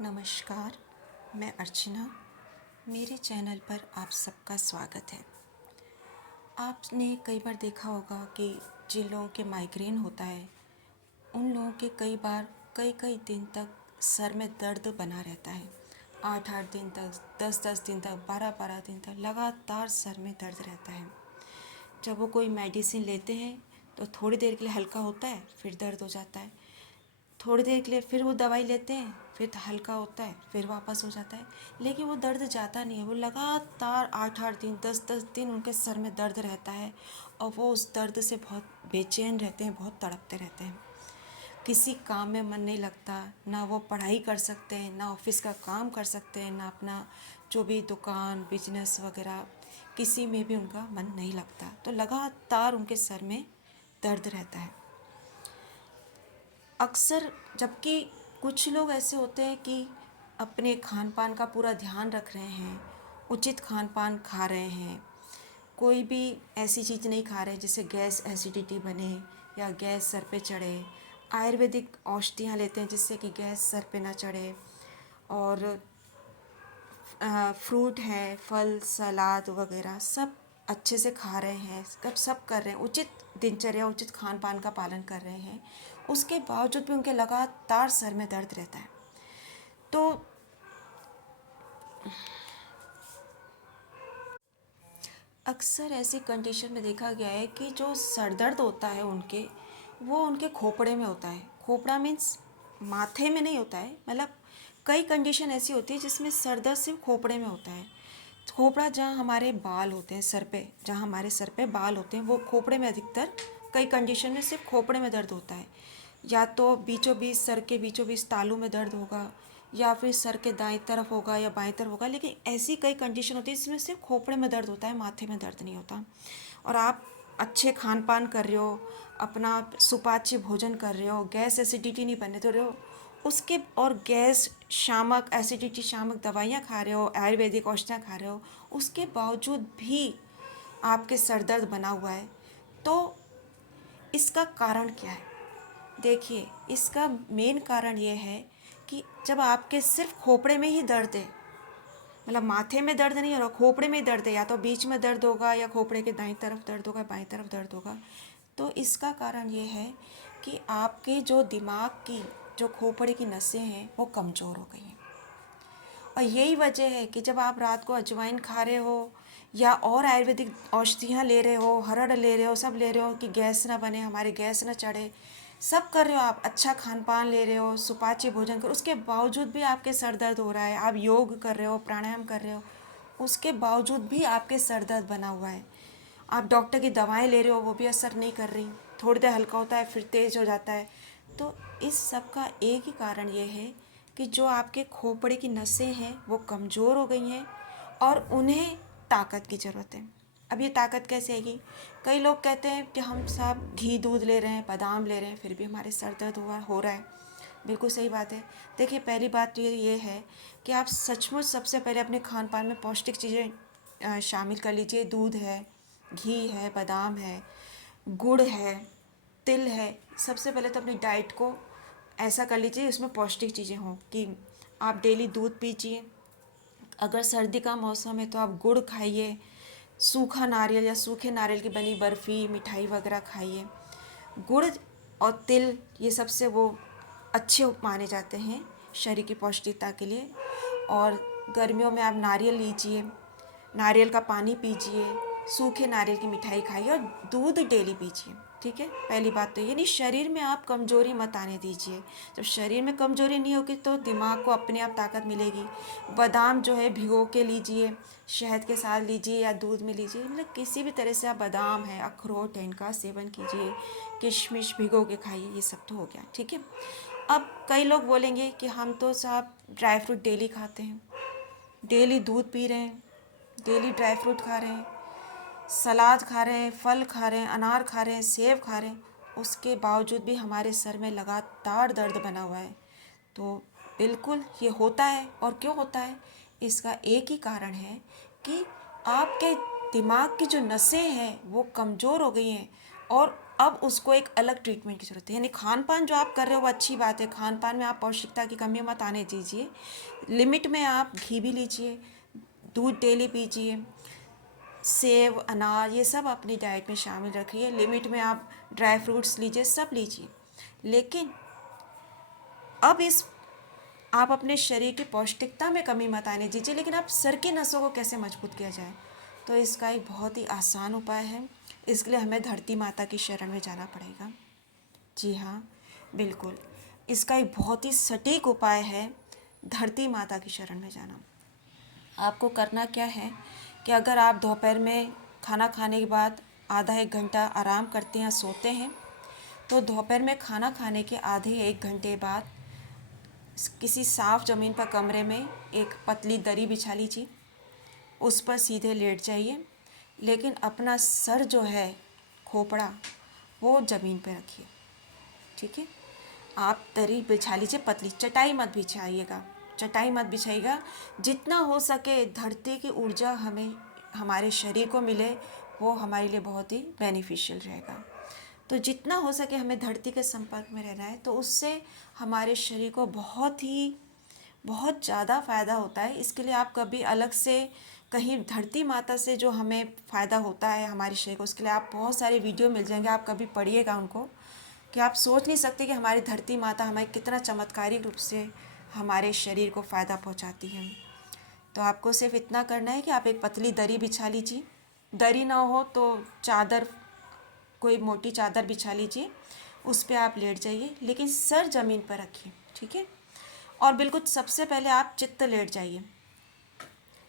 नमस्कार, मैं अर्चना। मेरे चैनल पर आप सबका स्वागत है। आपने कई बार देखा होगा कि जिन लोगों के माइग्रेन होता है उन लोगों के कई बार कई कई दिन तक सर में दर्द बना रहता है। 8-8 दिन तक, 10-10 दिन तक, 12-12 दिन तक लगातार सर में दर्द रहता है। जब वो कोई मेडिसिन लेते हैं तो थोड़ी देर के लिए हल्का होता है, फिर दर्द हो जाता है। थोड़ी देर के लिए फिर वो दवाई लेते हैं, फिर हल्का होता है, फिर वापस हो जाता है। लेकिन वो दर्द जाता नहीं है। वो लगातार 8-8 दिन, 10-10 दिन उनके सर में दर्द रहता है और वो उस दर्द से बहुत बेचैन रहते हैं, बहुत तड़पते रहते हैं। किसी काम में मन नहीं लगता, ना वो पढ़ाई कर सकते हैं, ना ऑफिस का काम कर सकते हैं, ना अपना जो भी दुकान बिजनेस वगैरह किसी में भी उनका मन नहीं लगता। तो लगातार उनके सर में दर्द रहता है। अक्सर जबकि कुछ लोग ऐसे होते हैं कि अपने खान पान का पूरा ध्यान रख रहे हैं, उचित खान पान खा रहे हैं, कोई भी ऐसी चीज़ नहीं खा रहे जिससे गैस एसिडिटी बने या गैस सर पे चढ़े। आयुर्वेदिक औषधियाँ लेते हैं जिससे कि गैस सर पे ना चढ़े। और फ्रूट है, फल सलाद वगैरह सब अच्छे से खा रहे हैं, सब कर रहे हैं, उचित दिनचर्या उचित खान पान का पालन कर रहे हैं। उसके बावजूद भी उनके लगातार सर में दर्द रहता है। तो अक्सर ऐसी कंडीशन में देखा गया है कि जो सर दर्द होता है उनके, वो उनके खोपड़े में होता है। खोपड़ा मीन्स माथे में नहीं होता है, मतलब कई कंडीशन ऐसी होती है जिसमें सर दर्द सिर्फ खोपड़े में होता है। खोपड़ा जहाँ हमारे बाल होते हैं सर पे, जहाँ हमारे सर पे बाल होते हैं, वो खोपड़े में अधिकतर कई कंडीशन में सिर्फ खोपड़े में दर्द होता है। या तो बीचों बीच सर के बीचों बीच तालू में दर्द होगा, या फिर सर के दाईं तरफ होगा या बाईं तरफ होगा। लेकिन ऐसी कई कंडीशन होती है जिसमें सिर्फ खोपड़े में दर्द होता है, माथे में दर्द नहीं होता। और आप अच्छे खान पान कर रहे हो, अपना सुपाच्य भोजन कर रहे हो, गैस एसिडिटी नहीं बनने दे रहे हो, उसके और गैस शामक एसिडिटी शामक दवाइयाँ खा रहे हो, आयुर्वेदिक औषधियाँ खा रहे हो, उसके बावजूद भी आपके सर दर्द बना हुआ है, तो इसका कारण क्या है? देखिए, इसका मेन कारण ये है कि जब आपके सिर्फ खोपड़े में ही दर्द है, मतलब माथे में दर्द नहीं हो रहा, खोपड़े में ही दर्द है, या तो बीच में दर्द होगा या खोपड़े के दाईं तरफ दर्द होगा, बाईं तरफ दर्द होगा, तो इसका कारण ये है कि आपके जो दिमाग की जो खोपड़े की नसें हैं वो कमज़ोर हो गई हैं। और यही वजह है कि जब आप रात को अजवाइन खा रहे हो या और आयुर्वेदिक औषधियाँ ले रहे हो, हरड़ ले रहे हो, सब ले रहे हो कि गैस ना बने, हमारे गैस ना चढ़े, सब कर रहे हो, आप अच्छा खान पान ले रहे हो, सुपाच्य भोजन कर, उसके बावजूद भी आपके सर दर्द हो रहा है, आप योग कर रहे हो, प्राणायाम कर रहे हो, उसके बावजूद भी आपके सर दर्द बना हुआ है। आप डॉक्टर की दवाएं ले रहे हो, वो भी असर नहीं कर रही, थोड़ी देर हल्का होता है फिर तेज़ हो जाता है। तो इस सब का एक ही कारण ये है कि जो आपके खोपड़े की नसें हैं वो कमज़ोर हो गई हैं और उन्हें ताकत की ज़रूरत है। अब ये ताकत कैसे आएगी? कई लोग कहते हैं कि हम सब घी दूध ले रहे हैं, बादाम ले रहे हैं, फिर भी हमारे सर दर्द हो रहा है। बिल्कुल सही बात है। देखिए, पहली बात तो ये है कि आप सचमुच सबसे पहले अपने खान पान में पौष्टिक चीज़ें शामिल कर लीजिए। दूध है, घी है, बादाम है, गुड़ है, तिल है। सबसे पहले तो अपनी डाइट को ऐसा कर लीजिए उसमें पौष्टिक चीज़ें हों कि आप डेली दूध पीजिए। अगर सर्दी का मौसम है तो आप गुड़ खाइए, सूखा नारियल या सूखे नारियल की बनी बर्फ़ी मिठाई वगैरह खाइए। गुड़ और तिल ये सबसे वो अच्छे माने जाते हैं शरीर की पौष्टिकता के लिए। और गर्मियों में आप नारियल लीजिए, नारियल का पानी पीजिए, सूखे नारियल की मिठाई खाइए और दूध डेली पीजिए। ठीक है, पहली बात तो ये नहीं, शरीर में आप कमज़ोरी मत आने दीजिए। जब शरीर में कमज़ोरी नहीं होगी तो दिमाग को अपने आप ताकत मिलेगी। बादाम जो है भिगो के लीजिए, शहद के साथ लीजिए या दूध में लीजिए, मतलब किसी भी तरह से आप बादाम है, अखरोट है, इनका सेवन कीजिए। किशमिश भिगो के खाइए, ये सब तो हो गया। ठीक है, अब कई लोग बोलेंगे कि हम तो साहब ड्राई फ्रूट डेली खाते हैं, डेली दूध पी रहे हैं, डेली ड्राई फ्रूट खा रहे हैं, सलाद खा रहे हैं, फल खा रहे हैं, अनार खा रहे हैं, सेब खा रहे हैं, उसके बावजूद भी हमारे सर में लगातार दर्द बना हुआ है। तो बिल्कुल ये होता है। और क्यों होता है? इसका एक ही कारण है कि आपके दिमाग की जो नसें हैं वो कमज़ोर हो गई हैं और अब उसको एक अलग ट्रीटमेंट की ज़रूरत है। यानी खान पान जो आप कर रहे हो वो अच्छी बात है, खान पान में आप पौष्टिकता की कमी मत आने दीजिए, लिमिट में आप घी भी लीजिए, दूध डेली पीजिए, सेब अनार ये सब अपनी डाइट में शामिल रखिए, लिमिट में आप ड्राई फ्रूट्स लीजिए, सब लीजिए। लेकिन अब इस आप अपने शरीर की पौष्टिकता में कमी मत आने दीजिए। लेकिन आप सर की नसों को कैसे मजबूत किया जाए, तो इसका एक बहुत ही आसान उपाय है। इसके लिए हमें धरती माता की शरण में जाना पड़ेगा। जी हाँ, बिल्कुल, इसका एक बहुत ही सटीक उपाय है धरती माता की शरण में जाना। आपको करना क्या है कि अगर आप दोपहर में खाना खाने के बाद आधा एक घंटा आराम करते हैं या सोते हैं, तो दोपहर में खाना खाने के आधे एक घंटे बाद किसी साफ ज़मीन पर कमरे में एक पतली दरी बिछा लीजिए, उस पर सीधे लेट जाइए, लेकिन अपना सर जो है, खोपड़ा, वो ज़मीन पर रखिए। ठीक है, आप दरी बिछा लीजिए, पतली चटाई मत बिछाइएगा, चटाई मत बिछाइएगा। जितना हो सके धरती की ऊर्जा हमें हमारे शरीर को मिले, वो हमारे लिए बहुत ही बेनिफिशियल रहेगा। तो जितना हो सके हमें धरती के संपर्क में रहना है, तो उससे हमारे शरीर को बहुत ज़्यादा फ़ायदा होता है। इसके लिए आप कभी अलग से कहीं धरती माता से जो हमें फ़ायदा होता है हमारे शरीर को, उसके लिए आप बहुत सारे वीडियो मिल जाएंगे, आप कभी पढ़िएगा उनको, कि आप सोच नहीं सकते कि हमारी धरती माता हमें कितना चमत्कारी रूप से हमारे शरीर को फ़ायदा पहुंचाती है। तो आपको सिर्फ इतना करना है कि आप एक पतली दरी बिछा लीजिए, दरी ना हो तो चादर, कोई मोटी चादर बिछा लीजिए, उस पर आप लेट जाइए, लेकिन सर ज़मीन पर रखिए। ठीक है, और बिल्कुल सबसे पहले आप चित्त लेट जाइए,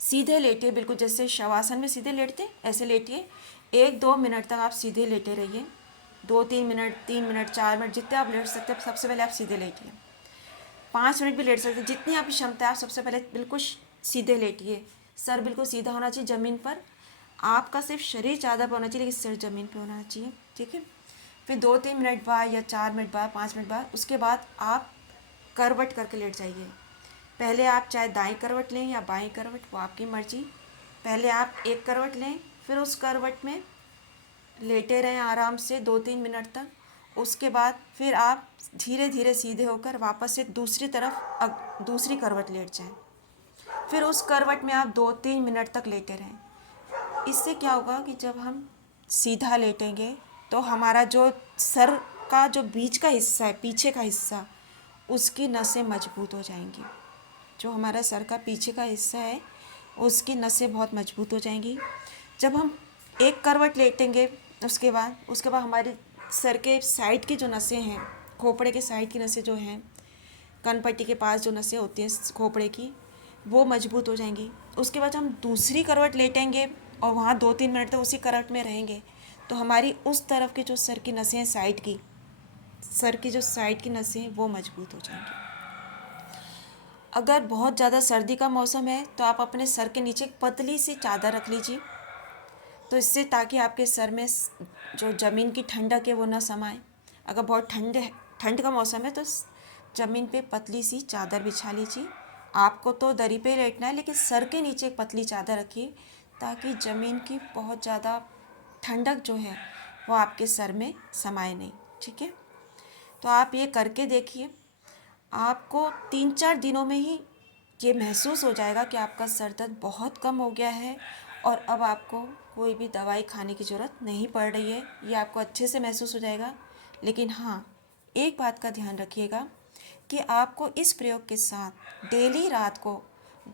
सीधे लेटिए, बिल्कुल जैसे शवासन में सीधे लेटते ऐसे लेटिए। 1-2 मिनट तक आप सीधे लेटे रहिए, 2-3 मिनट, 3 मिनट, 4 मिनट, जितने आप लेट सकते हैं सबसे पहले आप सीधे लेटिए। 5 मिनट भी लेट सकते हैं, जितनी आपकी क्षमता है आप सबसे पहले बिल्कुल सीधे लेटिए। सर बिल्कुल सीधा होना चाहिए ज़मीन पर, आपका सिर्फ शरीर चादर पर होना चाहिए, लेकिन सिर ज़मीन पर होना चाहिए। ठीक है, फिर 2-3 मिनट बाद या 4 मिनट बाद, 5 मिनट बाद, उसके बाद आप करवट करके लेट जाइए। पहले आप चाहे दाईं करवट लें या बाईं करवट, वो आपकी मर्जी। पहले आप एक करवट लें, फिर उस करवट में लेटे रहें आराम से 2-3 मिनट तक। उसके बाद फिर आप धीरे धीरे सीधे होकर वापस से दूसरी तरफ दूसरी करवट लेट जाएं। फिर उस करवट में आप 2-3 मिनट तक लेटे रहें। इससे क्या होगा कि जब हम सीधा लेटेंगे तो हमारा जो सर का जो बीच का हिस्सा है, पीछे का हिस्सा, उसकी नसें मजबूत हो जाएंगी। जो हमारा सर का पीछे का हिस्सा है उसकी नसें बहुत मजबूत हो जाएंगी। जब हम एक करवट लेटेंगे उसके बाद हमारे सर के साइड की जो नसें हैं, खोपड़े के साइड की नसें जो हैं, कनपट्टी के पास जो नसें होती हैं खोपड़े की, वो मजबूत हो जाएंगी। उसके बाद हम दूसरी करवट लेटेंगे और वहाँ 2-3 मिनट तक उसी करवट में रहेंगे, तो हमारी उस तरफ की जो सर की नसें हैं, सर की जो साइड की नसें हैं वो मजबूत हो जाएंगी। अगर बहुत ज़्यादा सर्दी का मौसम है तो आप अपने सर के नीचे एक पतली सी चादर रख लीजिए, तो इससे ताकि आपके सर में जो ज़मीन की ठंडक है वो ना समाए। अगर बहुत ठंड का मौसम है तो ज़मीन पे पतली सी चादर बिछा लीजिए। आपको तो दरी पे लेटना है, लेकिन सर के नीचे एक पतली चादर रखिए ताकि ज़मीन की बहुत ज़्यादा ठंडक जो है वो आपके सर में समाए नहीं। ठीक है, तो आप ये करके देखिए, आपको 3-4 दिनों में ही ये महसूस हो जाएगा कि आपका सर दर्द बहुत कम हो गया है और अब आपको कोई भी दवाई खाने की ज़रूरत नहीं पड़ रही है। ये आपको अच्छे से महसूस हो जाएगा। लेकिन हाँ, एक बात का ध्यान रखिएगा कि आपको इस प्रयोग के साथ डेली रात को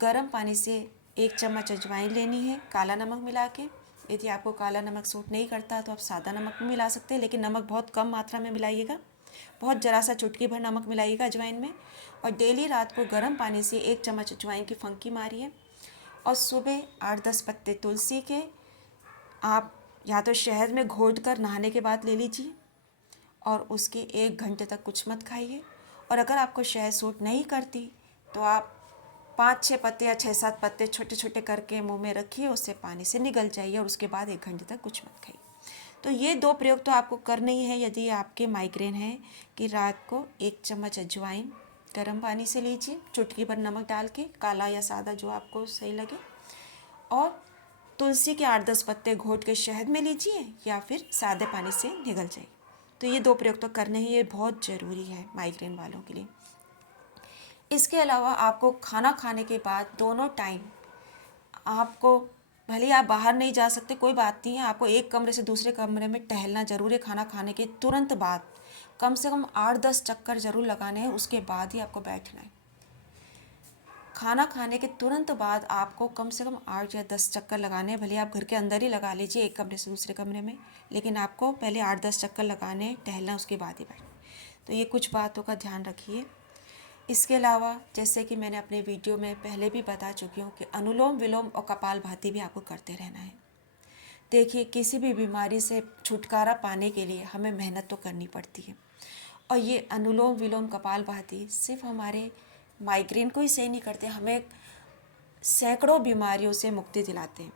गर्म पानी से 1 चम्मच अजवाइन लेनी है, काला नमक मिला के। यदि आपको काला नमक सूट नहीं करता तो आप सादा नमक भी मिला सकते हैं, लेकिन नमक बहुत कम मात्रा में मिलाइएगा, बहुत ज़रा सा चुटकी भर नमक मिलाइएगा अजवाइन में। और डेली रात को गर्म पानी से 1 चम्मच अजवाइन की फंकी मारिए, और सुबह 8-10 पत्ते तुलसी के आप या तो शहद में घोट कर नहाने के बाद ले लीजिए, और उसके 1 घंटे तक कुछ मत खाइए। और अगर आपको शहद सूट नहीं करती तो आप 5-6 पत्ते या 6-7 पत्ते छोटे छोटे करके मुंह में रखिए, उससे पानी से निगल जाइए, और उसके बाद 1 घंटे तक कुछ मत खाइए। तो ये 2 प्रयोग तो आपको करने ही है यदि आपके माइग्रेन है, कि रात को 1 चम्मच अजवाइन गर्म पानी से लीजिए, चुटकी भर नमक डाल के, काला या सादा जो आपको सही लगे, और तुलसी के 8-10 पत्ते घोट के शहद में लीजिए या फिर सादे पानी से निगल जाइए। तो ये 2 प्रयोग तो करने ही ये बहुत ज़रूरी है माइग्रेन वालों के लिए। इसके अलावा आपको खाना खाने के बाद दोनों टाइम आपको, भले ही आप बाहर नहीं जा सकते कोई बात नहीं है, आपको एक कमरे से दूसरे कमरे में टहलना ज़रूर है। खाना खाने के तुरंत बाद कम से कम 8-10 चक्कर ज़रूर लगाने हैं, उसके बाद ही आपको बैठना है। खाना खाने के तुरंत बाद आपको कम से कम 8 या 10 चक्कर लगाने हैं। भले आप घर के अंदर ही लगा लीजिए एक कमरे से दूसरे कमरे में, लेकिन आपको पहले 8-10 चक्कर लगाने हैं, टहलना, उसके बाद ही बैठना। तो ये कुछ बातों का ध्यान रखिए। इसके अलावा जैसे कि मैंने अपने वीडियो में पहले भी बता चुकी हूँ कि अनुलोम विलोम और कपालभाति भी आपको करते रहना है। देखिए, किसी भी बीमारी से छुटकारा पाने के लिए हमें मेहनत तो करनी पड़ती है, और ये अनुलोम विलोम कपालभाति सिर्फ हमारे माइग्रेन को ही सही नहीं करते, हमें सैकड़ों बीमारियों से मुक्ति दिलाते हैं।